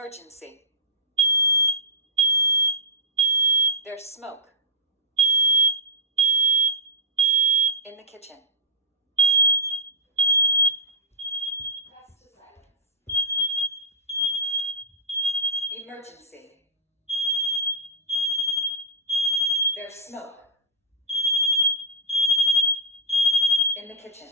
Emergency. There's smoke. In the kitchen. Press to silence. Emergency. There's smoke. In the kitchen.